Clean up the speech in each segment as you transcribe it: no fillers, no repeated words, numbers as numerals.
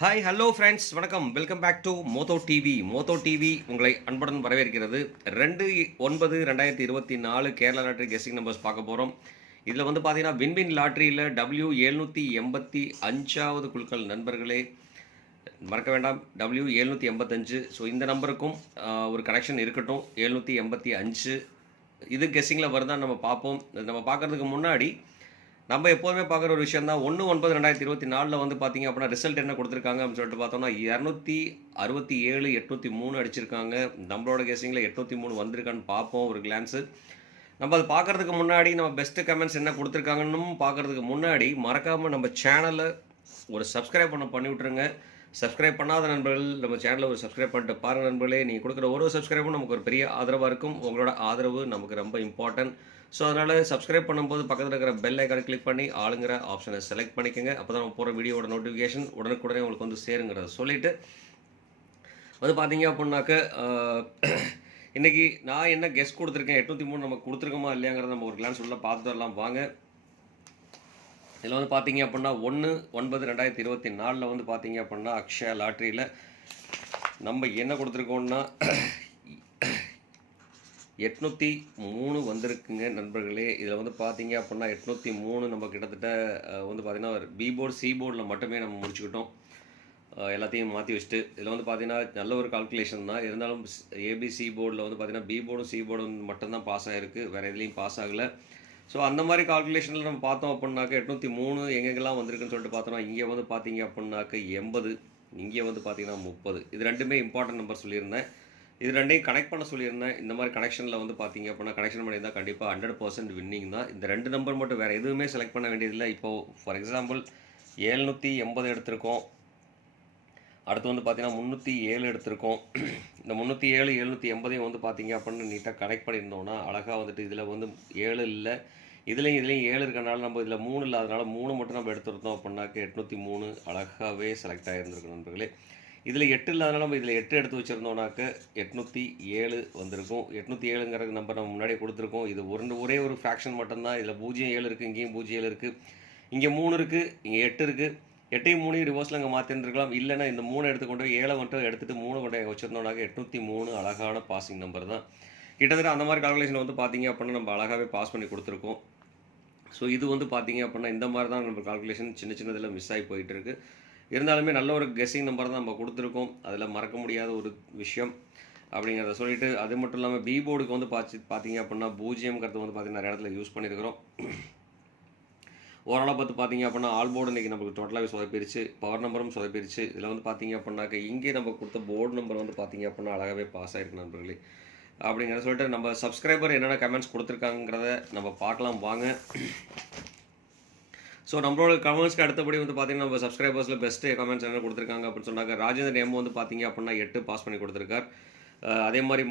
Hi hello friends வணக்கம் welcome back to Moto TV. Moto TV உங்களை அன்புடன் வரவேற்கிறது. 2/9/2024 கேரளா லாட்ரி கெஸ்ஸிங் நம்பர்ஸ் பார்க்க போகிறோம். இதில் வந்து பார்த்தீங்கன்னா வின்வின் லாட்ரியில் W785வது குழுக்கள் நண்பர்களே மறக்க வேண்டாம். W785. ஸோ இந்த நம்பருக்கும் ஒரு கனெக்ஷன் இருக்கட்டும். 785 இது கெஸ்ஸிங்கில் வருதான்னு நம்ம பார்ப்போம். நம்ம பார்க்குறதுக்கு முன்னாடி நம்ம எப்போதுமே பார்க்குற ஒரு விஷயம் தான். 1/9/2024 வந்து பார்த்தீங்க அப்படின்னா ரிசல்ட் என்ன கொடுத்துருக்காங்க அப்படின்னு சொல்லிட்டு பார்த்தோம்னா 267 803 அடிச்சிருக்காங்க. நம்மளோட கெஸ்ஸிங்கில் 803 வந்திருக்கான்னு பார்ப்போம் ஒரு கிளான்ஸு. நம்ம அது பார்க்குறதுக்கு முன்னாடி நம்ம பெஸ்ட்டு கமெண்ட்ஸ் என்ன கொடுத்துருக்காங்கன்னு பார்க்குறதுக்கு முன்னாடி மறக்காமல் நம்ம சேனலை ஒரு சப்ஸ்கிரைப் பண்ணி விட்ருங்க. சப்ஸ்கிரைப் பண்ணாத நண்பர்கள் நம்ம சேனலை ஒரு சப்ஸ்கிரைப் பண்ணிட்டு பாருங்கள் நண்பர்களே. நீங்கள் கொடுக்குற ஒரு சப்ஸ்கிரைபும் நமக்கு ஒரு பெரிய ஆதரவாக இருக்கும். உங்களோட ஆதரவு நமக்கு ரொம்ப இம்பார்ட்டன்ட். ஸோ அதனால் சப்ஸ்கிரைப் பண்ணும்போது பக்கத்தில் இருக்கிற பெல் ஐக்கானை கிளிக் பண்ணி ஆளுங்கிற ஆப்ஷனை செலக்ட் பண்ணிக்கோங்க. அப்போ தான் நம்ம போகிற வீடியோட நோட்டிஃபிகேஷன் உடனுக்குடனே உங்களுக்கு வந்து சேருங்கிறத சொல்லிவிட்டு வந்து பார்த்தீங்க அப்படின்னாக்க இன்றைக்கி நான் என்ன கெஸ்ட் கொடுத்துருக்கேன் 803 நமக்கு கொடுத்துருக்கோமா இல்லையாங்கிறத நம்ம ஒரு கிளான்ஸ் உள்ள பார்த்துட்டு வரலாம் வாங்க. இதில் வந்து பார்த்தீங்க அப்படின்னா 1/9/2024 வந்து பார்த்தீங்க அப்படின்னா அக்ஷயா லாட்ரியில் நம்ம என்ன கொடுத்துருக்கோம்னா 803 வந்திருக்குங்க நண்பர்களே. இதில் வந்து பார்த்தீங்க அப்படின்னா 803 நம்ம கிட்டத்தட்ட வந்து பார்த்திங்கன்னா பி போர்டு சி போர்டில் மட்டுமே நம்ம முடிச்சுக்கிட்டோம். எல்லாத்தையும் மாற்றி வச்சுட்டு இதில் வந்து பார்த்திங்கன்னா நல்ல ஒரு கால்குலேஷன் தான். இருந்தாலும் ஏபிசி போர்டில் வந்து பார்த்திங்கன்னா பி போர்டும் சி போர்டும் மட்டும்தான் பாஸ் ஆகிருக்கு, வேறு எதுலேயும் பாஸ் ஆகலை. ஸோ அந்த மாதிரி கால்குலேஷனில் நம்ம பார்த்தோம் அப்படின்னாக்க 803 எங்கெங்கெல்லாம் வந்திருக்குன்னு சொல்லிட்டு பார்த்தோம்னா இங்கே வந்து பார்த்தீங்க அப்படின்னாக்க 80, இங்கே வந்து பார்த்தீங்கன்னா 30. இது ரெண்டுமே இம்பார்ட்டன்ட் நம்பர் சொல்லியிருந்தேன். இது ரெண்டையும் கனெக்ட் பண்ண சொல்லியிருந்தேன். இந்த மாதிரி கனெக்ஷனில் வந்து பார்த்தீங்க அப்படின்னா கனெக்ஷன் பண்ணியிருந்தால் கண்டிப்பாக 100% வின்னிங் தான். இந்த ரெண்டு நம்பர் மட்டும் வேறு எதுவுமே செலக்ட் பண்ண வேண்டியதில்லை. இப்போது ஃபார் எக்ஸாம்பிள் 780 எடுத்திருக்கோம். அடுத்து வந்து பார்த்தீங்கன்னா 307 எடுத்திருக்கோம். இந்த 307 780 வந்து பார்த்தீங்க அப்படின்னு நீட்டாக கனெக்ட் பண்ணியிருந்தோம்னா அழகாக வந்துட்டு இதில் வந்து 7 இல்லை, இதுலேயும் 7 இருக்கனால நம்ம இதில் 3 இல்லாதனால 3 மட்டும் நம்ம எடுத்துருந்தோம் அப்படின்னாக்க 803 அழகாகவே செலக்ட் ஆகியிருந்திருக்கும் நண்பர்களே. இதில் 8 இல்லாதனால நம்ம இதில் 8 எடுத்து வச்சுருந்தோம்னாக்க 807 வந்திருக்கும். 807ங்கிற நம்பர் நம்ம முன்னாடியே கொடுத்துருக்கோம். இது ஒரே ஒரு ஃப்ராக்ஷன் மட்டும்தான். இதில் 07 இருக்குது, இங்கேயும் 07 இருக்குது, இங்கே 3 இருக்குது, இங்கே 8 இருக்குது. 8ஐயும் 3 ரிவர்ஸில் அங்கே மாற்றிருந்துருக்கலாம். இல்லைன்னா இந்த 3 எடுத்துக்கொண்டு 7 மட்டும் எடுத்துகிட்டு 3 கொண்டு வச்சுருந்தோம்னாக்க 803 அழகான பாசிங் நம்பர் தான். கிட்டத்தட்ட அந்த மாதிரி கால்குலேஷன் வந்து பார்த்தீங்க அப்படின்னா நம்ம அழகாகவே பாஸ் பண்ணி கொடுத்துருக்கோம். ஸோ இது வந்து பார்த்தீங்க அப்படின்னா இந்த மாதிரி தான் நம்ம கால்குலேஷன் சின்னதில் மிஸ் ஆகி போயிட்டு இருக்குது. இருந்தாலுமே நல்ல ஒரு கெஸ்ஸிங் நம்பர் தான் நம்ம கொடுத்துருக்கோம். அதில் மறக்க முடியாத ஒரு விஷயம் அப்படிங்கிறத சொல்லிவிட்டு அது மட்டும் இல்லாமல் பி போர்டுக்கு வந்து பார்த்தீங்க அப்படின்னா 0ங்கிறது வந்து பார்த்தீங்கன்னா நிறைய இடத்துல யூஸ் பண்ணியிருக்கிறோம். ஓரளவு பார்த்து பார்த்தீங்க அப்படின்னா ஆல் போர்டு இன்றைக்கி நமக்கு டோட்டலாகவே சொதப்பிருச்சு, பவர் நம்பரும் சொதப்பிருச்சு. இதில் வந்து பார்த்தீங்க அப்படின்னாக்க இங்கே நம்ம கொடுத்த போர்டு நம்பர் வந்து பார்த்தீங்க அப்படின்னா அழகாகவே பாஸ் ஆகிருக்கு நண்பர்களே. அப்படிங்கிறத சொல்லிட்டு நம்ம சப்ஸ்கிரைபர் என்னென்ன கமெண்ட்ஸ் கொடுத்துருக்காங்கிறத நம்ம பார்க்கலாம் வாங்க. ஸோ நம்மளோட கமெண்ட்ஸ்க்கு அடுத்தபடி வந்து பார்த்தீங்கன்னா நம்ம சப்ஸ்கிரைபர்ஸில் பெஸ்ட்டு கமெண்ட்ஸ் என்ன கொடுத்துருக்காங்க அப்படின்னு சொன்னாக்க ராஜேந்திரன் எம் வந்து பார்த்தீங்க அப்படின்னா 8 பாஸ் பண்ணி கொடுத்துருக்கார். அதே மாதிரி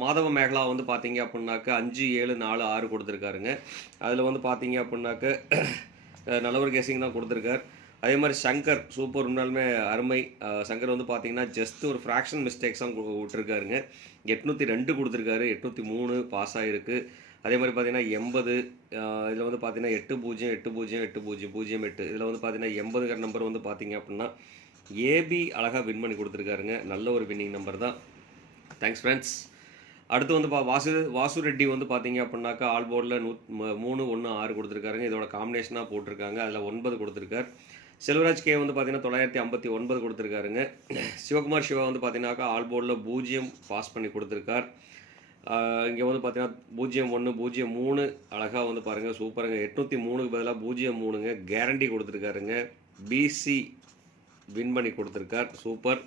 மாதவ மேகலா வந்து பார்த்தீங்க அப்படின்னாக்க 5 7 4 6 கொடுத்துருக்காருங்க. அதில் வந்து பார்த்தீங்க அப்படின்னாக்க நல்ல ஒரு கெஸ்ஸிங் தான் கொடுத்துருக்கார். அதே மாதிரி சங்கர் சூப்பர், உண்மையாலுமே அருமை. சங்கர் வந்து பார்த்தீங்கன்னா ஜஸ்ட் ஒரு ஃப்ராக்ஷன் மிஸ்டேக்ஸ் தான் விட்டுருக்காருங்க. 802 கொடுத்துருக்காரு, 803 பாஸ் ஆகிருக்கு. அதே மாதிரி பார்த்தீங்கன்னா 80, இதில் வந்து பார்த்தீங்கன்னா 80 80 80 08 இதில் வந்து பார்த்தீங்கன்னா 80ங்கிற நம்பர் வந்து பார்த்தீங்க அப்படின்னா ஏபி அழகாக வின் பண்ணி கொடுத்துருக்காருங்க. நல்ல ஒரு வின்னிங் நம்பர் தான். Thanks friends. அடுத்து வந்து வாசு ரெட்டி வந்து பார்த்தீங்க அப்படின்னாக்கா ஆல் போர்டில் 3 1 6 கொடுத்துருக்காருங்க. இதோட காம்பினேஷனாக போட்டிருக்காங்க. அதில் 9 கொடுத்துருக்கார். செல்வராஜ் கே வந்து பார்த்தீங்கன்னா 959 கொடுத்துருக்காருங்க. சிவகுமார் சிவா வந்து பார்த்தீங்கன்னாக்கா ஆல் போர்டில் 0 பாஸ் பண்ணி கொடுத்துருக்கார். இங்கே வந்து பார்த்தீங்கன்னா 01 03 அழகாக வந்து பாருங்கள் சூப்பருங்க. 803க்கு பதிலாக 03ங்க கேரண்டி கொடுத்துருக்காருங்க. பிசி வின் பண்ணி கொடுத்துருக்கார். Super.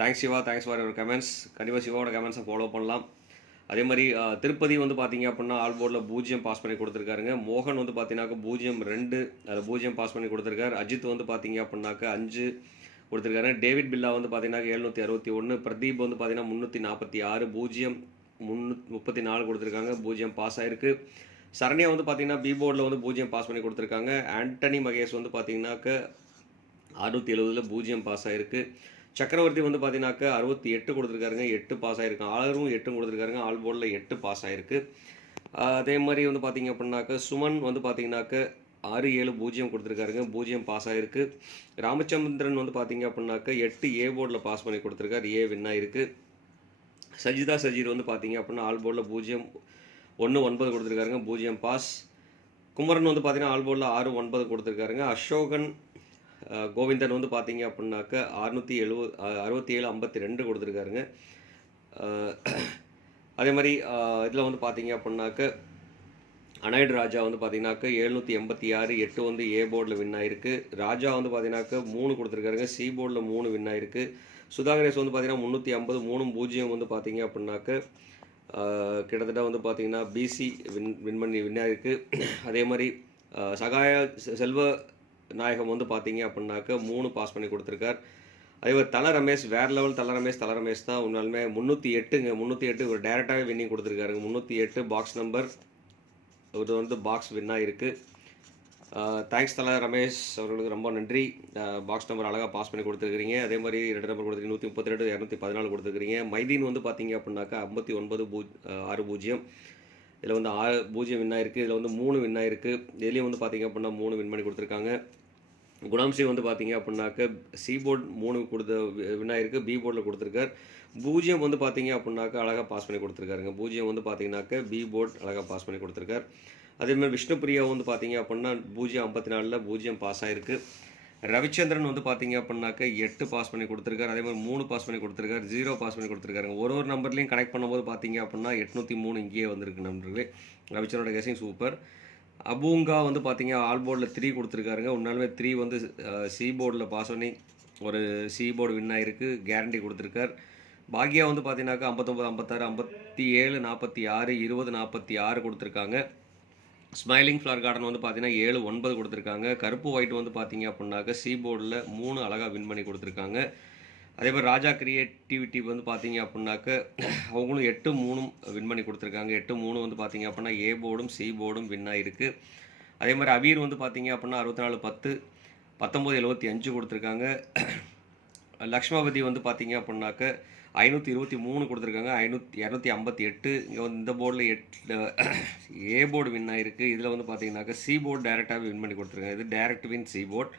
Thanks Siva, thanks for your comments. கண்டிப்பாக சிவாவோட கமெண்ட்ஸை ஃபாலோ பண்ணலாம். அதே மாதிரி திருப்பதி வந்து பார்த்தீங்க அப்படின்னா ஆல் போர்டில் 0 பாஸ் பண்ணி கொடுத்துருக்காருங்க. மோகன் வந்து பார்த்தீங்கன்னாக்கா 02 அதில் 0 பாஸ் பண்ணி கொடுத்துருக்காரு. அஜித் வந்து பார்த்தீங்க அப்படின்னாக்கா 5 கொடுத்துருக்காரு. டேவிட் பில்லா வந்து பார்த்தீங்கன்னா 761. பிரதீப் வந்து பார்த்தீங்கன்னா 346 334 கொடுத்துருக்காங்க. 0 பாஸ் ஆகிருக்கு. சரண்யா வந்து பார்த்தீங்கன்னா பி போர்டில் வந்து 0 பாஸ் பண்ணி கொடுத்துருக்காங்க. ஆண்டனி மகேஷ் வந்து பார்த்தீங்கன்னாக்க 670 0 பாஸ் ஆகிருக்கு. சக்கரவர்த்தி வந்து பார்த்தீங்கன்னாக்க 68 கொடுத்துருக்காருங்க, 8 பாஸ் ஆகிருக்கு. ஆளரும் 8 கொடுத்துருக்காருங்க. ஆல் போர்டில் 8 பாஸ் ஆகிருக்கு. அதே மாதிரி வந்து பார்த்தீங்க அப்படின்னாக்க சுமன் வந்து பார்த்தீங்கன்னாக்க 67 கொடுத்துருக்காருங்க, 0 பாஸ் ஆகிருக்கு. ராமச்சந்திரன் வந்து பார்த்தீங்க அப்படின்னாக்க 8 ஏ போர்டில் பாஸ் பண்ணி கொடுத்துருக்காரு, ஏ வின் ஆகிருக்கு. சஜிதா சஜீர் வந்து பார்த்தீங்க அப்படின்னா ஆல் போர்டில் 0-1-9 கொடுத்துருக்காருங்க, 0 பாஸ். குமரன் வந்து பார்த்தீங்கன்னா ஆல் போர்டில் 6-9 கொடுத்துருக்காருங்க. அசோகன் கோவிந்தன் வந்து பார்த்தீங்க அப்படின்னாக்க 67-52 கொடுத்துருக்காருங்க. அதே மாதிரி இதில் வந்து பார்த்தீங்க அப்படின்னாக்க அனாய்டு ராஜா வந்து பார்த்தீங்கன்னாக்க 786, 8 வந்து ஏ போர்டில் வின் ஆகிருக்கு. ராஜா வந்து பார்த்தீங்கன்னாக்க 3 கொடுத்துருக்காருங்க, சி போர்டில் 3 வின் ஆகிருக்கு. சுதாகரேஷ் வந்து பார்த்தீங்கன்னா 350, 3-0 வந்து பார்த்தீங்க அப்படின்னாக்க கிட்டத்தட்ட வந்து பார்த்தீங்கன்னா பிசி வின் ஆகிருக்கு. அதே மாதிரி சகாய செல்வ நாயகம் வந்து பார்த்தீங்க அப்படின்னாக்க 3 பாஸ் பண்ணி கொடுத்துருக்கார். அதே மாதிரி தல ரமேஷ் வேறு லெவல் தல ரமேஷ் தான் உண்மையாலுமே 308ங்க, 308 ஒரு டேரெக்டாகவே வின்னிங் கொடுத்துருக்காருங்க. 308 பாக்ஸ் நம்பர் இது வந்து பாக்ஸ் வின் ஆகிருக்கு. தேங்க்ஸ் தல ரமேஷ் அவர்களுக்கு ரொம்ப நன்றி. பாக்ஸ் நம்பர் அழகாக பாஸ் பண்ணி கொடுத்துருக்கிறீங்க. அதே மாதிரி 2 நம்பர் கொடுத்துருக்கீங்க, 132, 214 கொடுத்துருக்கிறீங்க. மைதீன் வந்து பார்த்தீங்க அப்படின்னாக்கா 59-60. இதில் வந்து 0 வின் ஆகிருக்கு. இதில் வந்து 3 வின் ஆகிருக்கு. இதுலேயும் வந்து பார்த்தீங்க அப்படின்னா 3 வின் பண்ணி கொடுத்துருக்காங்க. குணாம்சி வந்து பார்த்தீங்க அப்படின்னாக்க சி போர்டு 3 வின் ஆகிருக்கு, பி போர்டில் கொடுத்துருக்கார். 0 வந்து பார்த்தீங்க அப்படின்னாக்கா அழகாக பாஸ் பண்ணி கொடுத்துருக்காருங்க. 0 வந்து பார்த்தீங்கன்னாக்க பி போர்டு அழகாக பாஸ் பண்ணி கொடுத்துருக்கார். அதேமாதிரி விஷ்ணுபிரியா வந்து பார்த்தீங்க அப்படின்னா 054ல் 0 பாஸ் ஆகிருக்கு. ரவிச்சந்திரன் வந்து பார்த்தீங்க அப்படின்னாக்க 8 பாஸ் பண்ணி கொடுத்துருக்காரு. அதே மாதிரி 3 பாஸ் பண்ணி கொடுத்துருக்காரு, 0 பாஸ் பண்ணி கொடுத்துருக்காருங்க. ஒரு நம்பர்லையும் கனெக்ட் பண்ணும்போது பார்த்தீங்க அப்படின்னா 803 இங்கேயே வந்திருக்கு நம்பர்களே. ரவிச்சந்திரோட கெஸிங் சூப்பர். அபூங்கா வந்து பார்த்தீங்க ஆல் போர்டில் 3 கொடுத்துருக்காருங்க. உன்னாலுமே 3 வந்து சி போர்டில் பாஸ் பண்ணி ஒரு சி போர்டு வின் ஆகிருக்கு, கேரண்டி கொடுத்துருக்கார். பாக்யா வந்து பார்த்தீங்கன்னாக்கா 59, 56, 57, 46, 20, 46 கொடுத்துருக்காங்க. ஸ்மைலிங் ஃப்ளவர் கார்டன் வந்து பார்த்தீங்கன்னா 7-9 கொடுத்துருக்காங்க. கருப்பு ஒயிட் வந்து பார்த்தீங்க அப்படின்னாக்க சி போர்டில் 3 அழகாக வின் பண்ணி கொடுத்துருக்காங்க. அதே மாதிரி ராஜா கிரியேட்டிவிட்டி வந்து பார்த்தீங்க அப்படின்னாக்க அவங்களும் 8-3 வின் பண்ணி கொடுத்துருக்காங்க. 8-3 வந்து பார்த்தீங்க அப்படின்னா ஏ போர்டும் சி போர்டும் வின் ஆகிருக்கு. அதே மாதிரி அபீர் வந்து பார்த்தீங்க அப்படின்னா 64-10, 19-75 கொடுத்துருக்காங்க. லக்ஷ்மாவதி வந்து பார்த்தீங்க அப்படின்னாக்க 523 கொடுத்துருக்காங்க, 258. இங்கே வந்து இந்த போர்டில் 8 ஏ போர்டு வின் ஆகிருக்கு. இதில் வந்து பார்த்தீங்கன்னாக்க சி போர்டு டேரெக்டாகவே வின் பண்ணி கொடுத்துருக்காங்க. இது டேரெக்ட் வின் சி போர்டு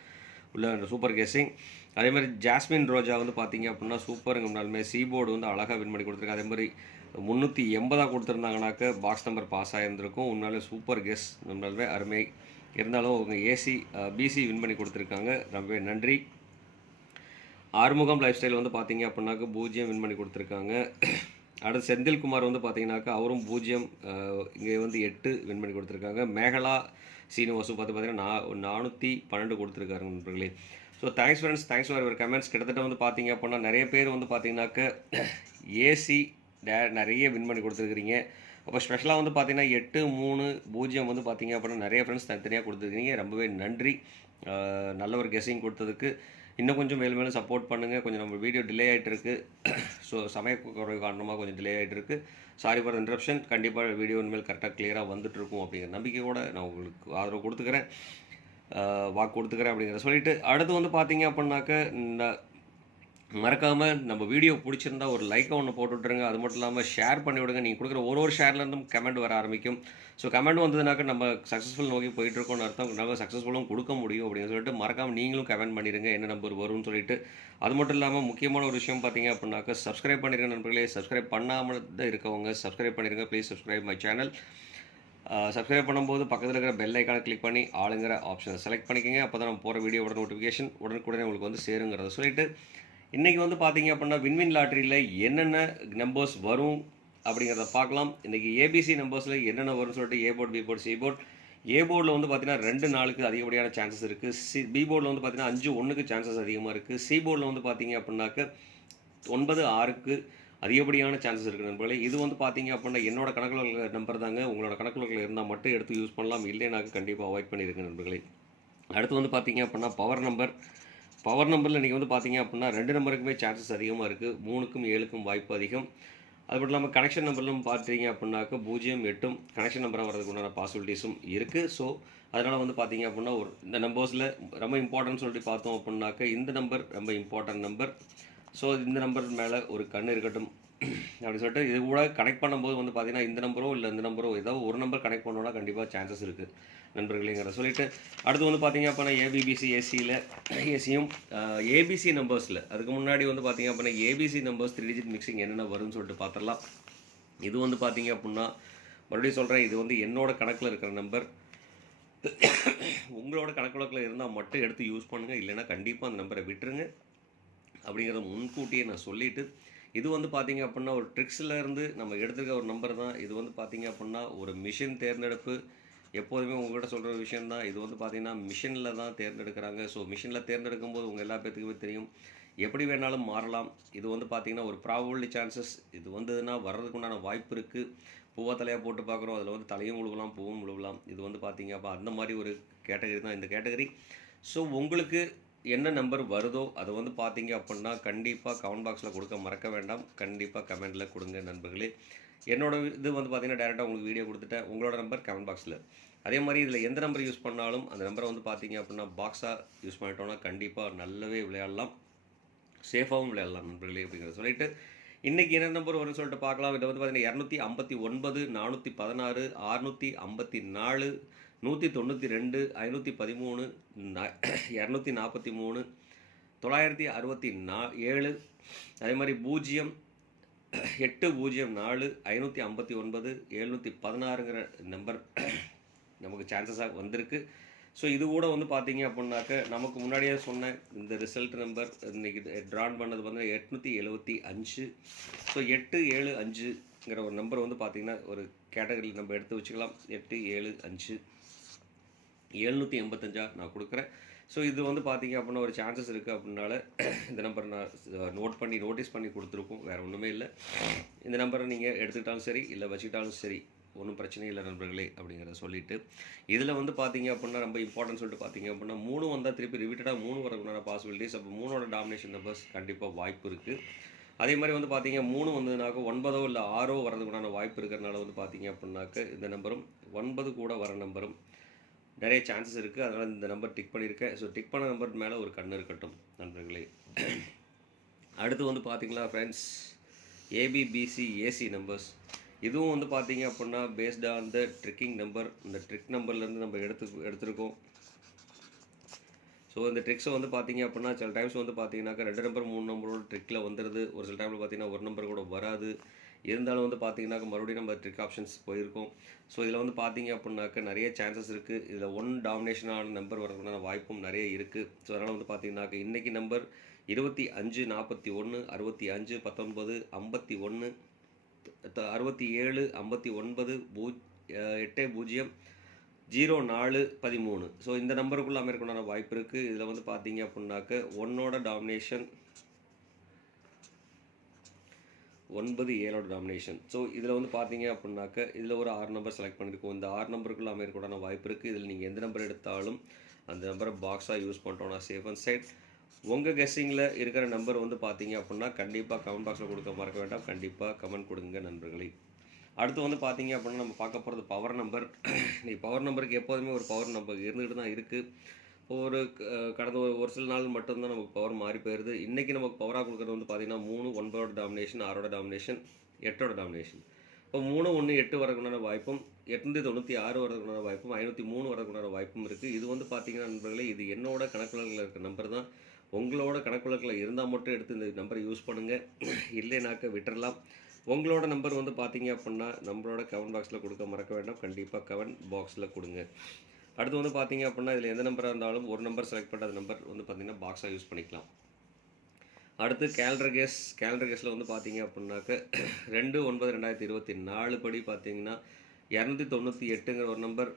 உள்ள சூப்பர் கேஸிங். அதே மாதிரி ஜாஸ்மின் ரோஜா வந்து பார்த்தீங்க அப்படின்னா சூப்பருங்கனாலுமே சி போர்டு வந்து அழகாக வின் பண்ணி கொடுத்துருக்காங்க. அதே மாதிரி 380 கொடுத்துருந்தாங்கனாக்க பாக்ஸ் நம்பர் பாஸ் ஆகியிருந்திருக்கும். உன்னாலே சூப்பர் கெஸ் நம்மளாலுமே அருமை. இருந்தாலும் அவங்க பிசி வின் பண்ணி கொடுத்துருக்காங்க, ரொம்பவே நன்றி. ஆறுமுகம் லைஃப் ஸ்டைல் வந்து பார்த்தீங்க அப்படின்னாக்க 0 வின் பண்ணி கொடுத்துருக்காங்க. அடுத்து செந்தில்குமார் வந்து பார்த்தீங்கன்னாக்கா அவரும் 0, இங்கே வந்து 8 வின் பண்ணி கொடுத்துருக்காங்க. மேகலா சீனிவாசு பார்த்தீங்கன்னா 412 கொடுத்துருக்காரு நண்பர்களே. So thanks friends, thanks for your comments. கிட்டத்தட்ட வந்து பார்த்தீங்க அப்படின்னா நிறைய பேர் வந்து பார்த்தீங்கன்னாக்க ஏசி நிறைய வின் பண்ணி கொடுத்துருக்குறீங்க. அப்போ ஸ்பெஷலாக வந்து பார்த்தீங்கன்னா 8-3-0 வந்து பார்த்தீங்க அப்படின்னா நிறைய ஃப்ரெண்ட்ஸ் தனித்தனியாக கொடுத்துருக்கீங்க, ரொம்பவே நன்றி. நல்ல ஒரு கெஸிங் கொடுத்ததுக்கு இன்னும் கொஞ்சம் மேலும் சப்போர்ட் பண்ணுங்கள். கொஞ்சம் நம்ம வீடியோ டிலே ஆகிட்டு இருக்குது. ஸோ சமய குறைவு காரணமாக கொஞ்சம் டிலே ஆகிட்டு இருக்குது. Sorry for interruption. கண்டிப்பாக வீடியோ இனிமேல் கரெக்டாக கிளியராக வந்துட்டுருக்கும் அப்படிங்கிற நம்பிக்கையோடு நான் உங்களுக்கு ஆதரவு கொடுத்துக்கிறேன், வாக்கு கொடுத்துக்கிறேன் அப்படிங்கிற சொல்லிவிட்டு அடுத்து வந்து பார்த்தீங்க அப்படின்னாக்க இந்த மறக்காமல் நம்ம வீடியோ பிடிச்சிருந்தா ஒரு லைக்கை ஒன்று போட்டு விட்ருங்க. அது மட்டும் இல்லாமல் ஷேர் பண்ணி விடுங்க. நீங்கள் கொடுக்குற ஒரு ஷேர்லேருந்தும் கமெண்ட் வர ஆரம்பிக்கும். ஸோ கமெண்ட் வந்ததுனாக்க நம்ம சக்ஸஸ்ஃபுல் நோக்கி போயிட்டுருக்கோம்னு அர்த்தம். நம்ம சக்ஸஸ்ஃபுல்லும் கொடுக்க முடியும் அப்படின்னு சொல்லிட்டு மறக்காமல் நீங்களும் கமெண்ட் பண்ணிடுங்க என்ன நம்பர் வரும்னு சொல்லிட்டு. அது மட்டும் இல்லாமல் முக்கியமான ஒரு விஷயம் பார்த்தீங்க அப்படின்னாக்க சப்ஸ்கிரைப் பண்ணிடுங்க நண்பர்களே. சப்ஸ்கிரைப் பண்ணாமல் தான் இருக்கவங்க சப்ஸ்கிரைப் பண்ணிடுங்க please. Subscribe my channel. Subscribe பண்ணும்போது பக்கத்தில் இருக்கிற பெல் ஐக்கானை கிளிக் பண்ணி ஆளுங்கிற ஆப்ஷனை செலக்ட் பண்ணிக்கோங்க. அப்போ தான் நம்ம போகிற வீடியோவோட நோட்டிஃபிகேஷன் உடனுக்குடனே உங்களுக்கு வந்து சேருங்கிறத சொல்லிவிட்டு இன்றைக்கி வந்து பார்த்தீங்க அப்படின்னா வின்வின் லாட்ரியில் என்னென்ன நம்பர்ஸ் வரும் அப்படிங்கிறத பார்க்கலாம். இன்றைக்கி ஏபிசி நம்பர்ஸில் என்னென்ன வரும்னு சொல்லிட்டு A board, B board, C board. A போர்டில் வந்து பார்த்தீங்கன்னா 2 நாளுக்கு அதிகப்படியான சான்சஸ் இருக்குது. பி போர்டில் வந்து பார்த்தீங்கன்னா 5-1க்கு சான்சஸ் அதிகமாக இருக்குது. சி போர்டில் வந்து பார்த்தீங்க அப்படின்னாக்க 9-6க்கு அதிகப்படியான சான்சஸ் இருக்குது நண்பர்களே. இது வந்து பார்த்தீங்க அப்படின்னா என்னோட கணக்கில் நம்பர் தாங்க. உங்களோட கணக்கில் இருந்தால் மட்டும் எடுத்து யூஸ் பண்ணலாம், இல்லைனாக்க கண்டிப்பாக அவாய்ட் பண்ணியிருக்கேன் நண்பர்களே. அடுத்து வந்து பார்த்தீங்க அப்படின்னா பவர் நம்பரில் இன்றைக்கி வந்து பார்த்தீங்க அப்படின்னா 2 நம்பருக்குமே சான்சஸ் அதிகமாக இருக்குது. 3க்கும் 7க்கும் வாய்ப்பு அதிகம். அது மட்டும் இல்லாமல் கனெக்ஷன் நம்பர்லும் பார்த்தீங்க அப்படின்னாக்க 0-8 கனெக்ஷன் நம்பராக வரதுக்கு உண்டான பாசிபிலிட்டிஸும் இருக்குது. ஸோ அதனால் வந்து பார்த்தீங்க அப்படின்னா இந்த நம்பர்ஸில் ரொம்ப இம்பார்ட்டன்ட் சொல்லிட்டு பார்த்தோம் அப்படின்னாக்க இந்த நம்பர் ரொம்ப இம்பார்ட்டன்ட் நம்பர். ஸோ இந்த நம்பர் மேலே ஒரு கண் இருக்கட்டும் அப்படின்னு சொல்லிட்டு இது கூட கனெக்ட் பண்ணும்போது வந்து பார்த்தீங்கன்னா இந்த நம்பரோ இல்லை இந்த நம்பரோ ஏதாவது ஒரு நம்பர் கனெக்ட் பண்ணோன்னா கண்டிப்பாக சான்சஸ் இருக்குது. நண்பர்களேங்கிற சொல்லிவிட்டு அடுத்து வந்து பார்த்தீங்க அப்படின்னா ஏபிபிசி ஏசியும் ஏபிசி நம்பர்ஸில் அதுக்கு முன்னாடி வந்து பார்த்தீங்க அப்படின்னா ஏபிசி நம்பர்ஸ் 3 டிஜிட் மிக்சிங் என்னென்ன வரும்னு சொல்லிட்டு பார்த்துடலாம். இது வந்து பார்த்தீங்க அப்படின்னா மறுபடியும் சொல்கிறேன், இது வந்து என்னோட கணக்கில் இருக்கிற நம்பர். உங்களோட கணக்கில் இருந்தால் மட்டும் எடுத்து யூஸ் பண்ணுங்கள், இல்லைன்னா கண்டிப்பாக அந்த நம்பரை விட்டுருங்க அப்படிங்கிறத முன்கூட்டியே நான் சொல்லிவிட்டு, இது வந்து பார்த்தீங்க அப்படின்னா ஒரு ட்ரிக்ஸில் இருந்து நம்ம எடுத்துருக்க ஒரு நம்பர் தான். இது வந்து பார்த்தீங்க அப்படின்னா ஒரு மிஷின் தேர்ந்தெடுப்பு எப்போதுமே உங்கள்கிட்ட சொல்கிற விஷயம் தான். இது வந்து பார்த்தீங்கன்னா மிஷினில் தான் தேர்ந்தெடுக்கிறாங்க. ஸோ மிஷினில் தேர்ந்தெடுக்கும் போது உங்கள் எல்லா பேத்துக்குமே தெரியும், எப்படி வேணாலும் மாறலாம். இது வந்து பார்த்தீங்கன்னா ஒரு ப்ராபபிலிட்டி சான்சஸ் இது வந்ததுன்னா வர்றதுக்கு உண்டான வாய்ப்பு இருக்குது. பூவா தலையாக போட்டு பார்க்குறோம், அதில் வந்து தலையும் விழுகலாம், பூவும் விழுகலாம். இது வந்து பார்த்தீங்க அப்போ அந்த மாதிரி ஒரு கேட்டகரி தான் இந்த கேட்டகரி. ஸோ உங்களுக்கு என்ன நம்பர் வருதோ அதை வந்து பார்த்தீங்க அப்படின்னா கண்டிப்பாக கமெண்ட் பாக்ஸில் கொடுக்க மறக்க வேண்டாம். கண்டிப்பாக கமெண்டில் கொடுங்க நண்பர்களே. என்னோட இது வந்து பார்த்தீங்கன்னா டேரெக்டாக உங்களுக்கு வீடியோ கொடுத்துட்டேன். உங்களோட நம்பர் கமெண்ட் பாக்ஸில். அதே மாதிரி இதில் எந்த நம்பர் யூஸ் பண்ணாலும் அந்த நம்பரை வந்து பார்த்தீங்க அப்படின்னா பாக்ஸாக யூஸ் பண்ணிட்டோன்னா கண்டிப்பாக நல்லாவே விளையாடலாம், சேஃபாகவும் விளையாடலாம் நண்பர்களே அப்படிங்கிறத சொல்லிவிட்டு இன்றைக்கி என்ன நம்பர் வரும்னு சொல்லிட்டு பார்க்கலாம். இதை வந்து பார்த்தீங்கன்னா 259, 416, 654, 192, 513, 243, 967, அதே மாதிரி 0, 804, 559, 716ங்கிற நம்பர் நமக்கு சான்சஸாக வந்திருக்கு. ஸோ இது கூட வந்து பார்த்தீங்க அப்படின்னாக்க நமக்கு முன்னாடியே சொன்ன இந்த ரிசல்ட் நம்பர் இன்றைக்கி ட்ரான் பண்ணது வந்து 875. ஸோ 875ங்கிற ஒரு நம்பர் வந்து பார்த்திங்கன்னா ஒரு கேட்டகரியில் நம்ம எடுத்து வச்சுக்கலாம். 875 785 நான் கொடுக்குறேன். ஸோ இது வந்து பார்த்தீங்க அப்படின்னா ஒரு சான்சஸ் இருக்குது அப்படின்னால இந்த நம்பர் நான் நோட்டீஸ் பண்ணி கொடுத்துருக்கோம், வேறு ஒன்றுமே இல்லை. இந்த நம்பரை நீங்கள் எடுத்துக்கிட்டாலும் சரி இல்லை வச்சுக்கிட்டாலும் சரி ஒன்றும் பிரச்சனை இல்லை நண்பர்களே அப்படிங்கிறத சொல்லிவிட்டு இதில் வந்து பார்த்தீங்க அப்படின்னா ரொம்ப இம்பார்ட்டன்ட் சொல்லிட்டு பார்த்தீங்க அப்படின்னா 3 வந்தால் திருப்பி ரிப்பீட்டடாக 3 வரதுக்குண்டான பாசிபிலிட்டிஸ். அப்போ 3ஓட டாமினேஷன் நம்பர்ஸ் கண்டிப்பாக வாய்ப்பு இருக்குது. அதே மாதிரி வந்து பார்த்தீங்க 3 வந்ததுனாக்க 9ஓ இல்லை 6ஓ வரதுக்குண்டான வாய்ப்பு இருக்கிறதுனால வந்து பார்த்தீங்க அப்படின்னாக்க இந்த நம்பரும் 9 கூட வர நம்பரும் நிறைய சான்சஸ் இருக்குது. அதனால் இந்த நம்பர் டிக் பண்ணியிருக்கேன். ஸோ டிக் பண்ண நம்பர் மேலே ஒரு கண் இருக்கட்டும் நண்பர்களே. அடுத்து வந்து பார்த்தீங்களா ஃப்ரெண்ட்ஸ், ஏபிபிசி ஏசி நம்பர்ஸ். இதுவும் வந்து பார்த்தீங்க அப்படின்னா based on the tricking number. இந்த ட்ரிக் நம்பர்லேருந்து நம்ம எடுத்துருக்கோம். ஸோ இந்த ட்ரிக்ஸை வந்து பார்த்தீங்க அப்படின்னா சில டைம்ஸ் வந்து பார்த்தீங்கன்னாக்கா 2 நம்பர் 3 நம்பரோட ட்ரிக்கில் வந்துடுது. ஒரு சில டைமில் பார்த்தீங்கன்னா ஒரு நம்பர் கூட வராது. இருந்தாலும் வந்து பார்த்தீங்கன்னாக்க மறுபடியும் நம்ம ட்ரிக் ஆப்ஷன்ஸ் போயிருக்கோம். ஸோ இதில் வந்து பார்த்தீங்க அப்படின்னாக்க நிறைய சான்சஸ் இருக்குது. இதில் 1 டாமினேஷனான நம்பர் வரதுக்கான வாய்ப்பும் நிறைய இருக்குது. ஸோ அதனால் வந்து பார்த்தீங்கன்னாக்க இன்றைக்கி நம்பர் 25, 41, 65, 19, 51, 67, 59, 80, 04, 13. ஸோ இந்த நம்பருக்குள்ளே அமையறதுக்குண்டான வாய்ப்பு இருக்குது. இதில் வந்து பார்த்தீங்க அப்படின்னாக்க 1ஓட டாமினேஷன் 9, 7ஓட டாமினேஷன். ஸோ இதில் வந்து பார்த்தீங்க அப்படின்னாக்க இதில் ஒரு 6 நம்பர் செலக்ட் பண்ணியிருக்கோம். இந்த 6 நம்பருக்குள்ளே அமையறதுக்குண்டான வாய்ப்பு இருக்குது. இதில் நீங்கள் எந்த நம்பர் எடுத்தாலும் அந்த நம்பரை பாக்ஸாக யூஸ் பண்ணிட்டோன்னா சேஃப் அண்ட் சைட். உங்கள் கெஸ்ஸிங்கில் இருக்கிற நம்பர் வந்து பார்த்தீங்க அப்படின்னா கண்டிப்பாக கமெண்ட் பாக்ஸில் கொடுக்க மறக்க வேண்டாம். கண்டிப்பாக கமெண்ட் கொடுங்க நண்பர்களே. அடுத்து வந்து பார்த்தீங்க அப்படின்னா நம்ம பார்க்க போகிறது பவர் நம்பர். நீ பவர் நம்பருக்கு எப்போதுமே ஒரு பவர் நம்பர் இருந்துகிட்டு தான் இருக்குது. கடந்த ஒரு சில நாள் மட்டும்தான் நமக்கு பவர் மாறி போயிடுது. இன்றைக்கி நமக்கு பவராக கொடுக்குறது வந்து பார்த்திங்கன்னா 3, 9ஓட டாமினேஷன், 6ஓட டாமினேஷன், 8ஓட டாமினேஷன். இப்போ 3, 1, 8 வரதுக்குண்டான வாய்ப்பும், 896 வரதுக்குண்டான வாய்ப்பும், 503 வரதுக்குண்டான வாய்ப்பும் இருக்குது. இது வந்து பார்த்திங்கன்னா நண்பர்களே, இது என்னோட கணக்குலகில் இருக்கிற நம்பர் தான். உங்களோட கணக்குலகில் இருந்தால் மட்டும் எடுத்து இந்த நம்பரை யூஸ் பண்ணுங்கள், இல்லைனாக்க விட்டுறலாம். உங்களோட நம்பர் வந்து பார்த்தீங்க அப்படின்னா நம்மளோட கமெண்ட் பாக்ஸில் கொடுக்க மறக்க வேண்டாம். கண்டிப்பாக கமெண்ட் பாக்ஸில் கொடுங்க. அடுத்து வந்து பார்த்தீங்க அப்படின்னா இதில் எந்த நம்பராக இருந்தாலும் ஒரு நம்பர் செலக்ட் பண்ணுற நம்பர் வந்து பார்த்திங்கன்னா பாக்ஸாக யூஸ் பண்ணிக்கலாம். அடுத்து கேலண்டர் கேஸில் வந்து பார்த்தீங்க அப்படின்னாக்க 2/9/2024 படி பார்த்தீங்கன்னா 298ங்கிற ஒரு நம்பர்,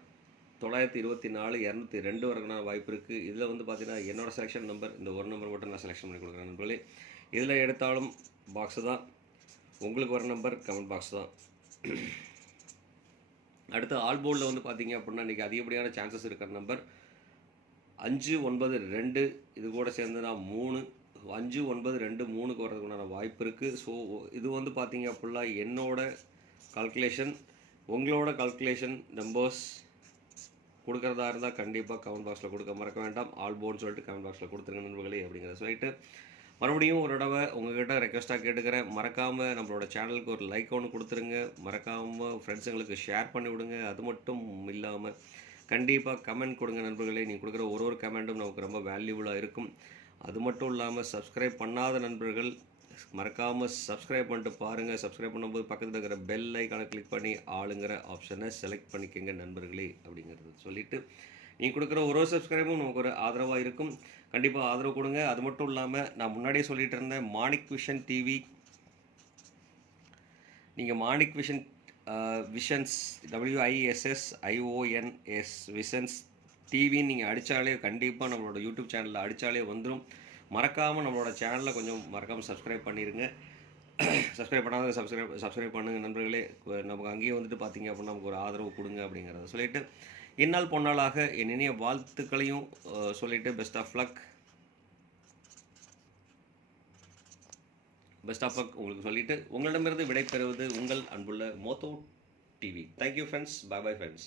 924, 202 வரதுக்கான வாய்ப்பு இருக்குது. இதில் வந்து பார்த்தீங்கன்னா என்னோடய செலெக்ஷன் நம்பர் இந்த ஒரு நம்பர் மட்டும் நான் செலெக்ஷன் பண்ணி கொடுக்குறேன் நண்பர்களே. இதில் எடுத்தாலும் பாக்ஸு தான், உங்களுக்கு வர நம்பர் கமெண்ட் பாக்ஸ் தான். அடுத்து ஆல் போர்டில் வந்து பார்த்தீங்க அப்படின்னா இன்றைக்கி அதிகப்படியான சான்சஸ் இருக்கிற நம்பர் 592. இது கூட சேர்ந்துனா 3, 592, 3க்கு வரதுக்குண்டான வாய்ப்பு இருக்குது. ஸோ இது வந்து பார்த்தீங்க அப்படின்னா என்னோட கால்குலேஷன். உங்களோட கால்குலேஷன் நம்பர்ஸ் கொடுக்குறதா இருந்தால் கண்டிப்பாக கமெண்ட் பாக்ஸில் கொடுக்க மறக்க வேண்டாம். ஆல் போர்டுன்னு சொல்லிட்டு கமெண்ட் பாக்ஸில் கொடுத்துருங்க நண்பர்களே அப்படிங்கிறத சொல்லிட்டு மறுபடியும் ஒரு தடவை உங்கள்கிட்ட ரெக்வஸ்ட்டாக கேட்டுக்கிறேன், மறக்காமல் நம்மளோட சேனலுக்கு ஒரு லைக் ஒன்று கொடுத்துருங்க, மறக்காமல் ஃப்ரெண்ட்ஸுங்களுக்கு ஷேர் பண்ணி விடுங்க. அது மட்டும் இல்லாமல் கண்டிப்பாக கமெண்ட் கொடுங்க நண்பர்களே. நீங்கள் கொடுக்குற ஒரு கமெண்ட்டும் நமக்கு ரொம்ப வேல்யூபுளாக இருக்கும். அது மட்டும் இல்லாமல் சப்ஸ்கிரைப் பண்ணாத நண்பர்கள் மறக்காமல் சப்ஸ்கிரைப் பண்ணிட்டு பாருங்கள். சப்ஸ்கிரைப் பண்ணும்போது பக்கத்தில் இருக்கிற பெல் ஐக்கானை கிளிக் பண்ணி ஆளுங்கிற ஆப்ஷனை செலக்ட் பண்ணிக்கோங்க நண்பர்களே அப்படிங்கிறது சொல்லிவிட்டு, நீங்கள் கொடுக்குற ஒரு சப்ஸ்கிரைபும் நமக்கு ஒரு ஆதரவாக இருக்கும். கண்டிப்பாக ஆதரவு கொடுங்க. அது மட்டும் இல்லாமல் நான் முன்னாடியே சொல்லிகிட்டு இருந்தேன், மாணிக் விஷன் டிவி, நீங்கள் Manik vision visions WISSIONS visions டிவின்னு நீங்கள் அடித்தாலே கண்டிப்பாக நம்மளோட யூடியூப் சேனலில் அடித்தாலே வந்துடும். மறக்காமல் நம்மளோட சேனலில் கொஞ்சம் மறக்காமல் சப்ஸ்கிரைப் பண்ணிடுங்க. சப்ஸ்கிரைப் பண்ணாத சப்ஸ்கிரைப் பண்ணுங்கள் நண்பர்களே. நமக்கு அங்கேயே வந்துட்டு பார்த்தீங்க அப்படின்னா நமக்கு ஒரு ஆதரவு கொடுங்க அப்படிங்கிறத சொல்லிவிட்டு, இந்நாள் பொன்னாளாக என் இனிய வாழ்த்துக்களையும் சொல்லிவிட்டு பெஸ்ட் ஆஃப் லக் உங்களுக்கு சொல்லிவிட்டு உங்களிடமிருந்து விடை பெறுவது உங்கள் அன்புள்ள Moto TV. Thank you friends. Bye friends.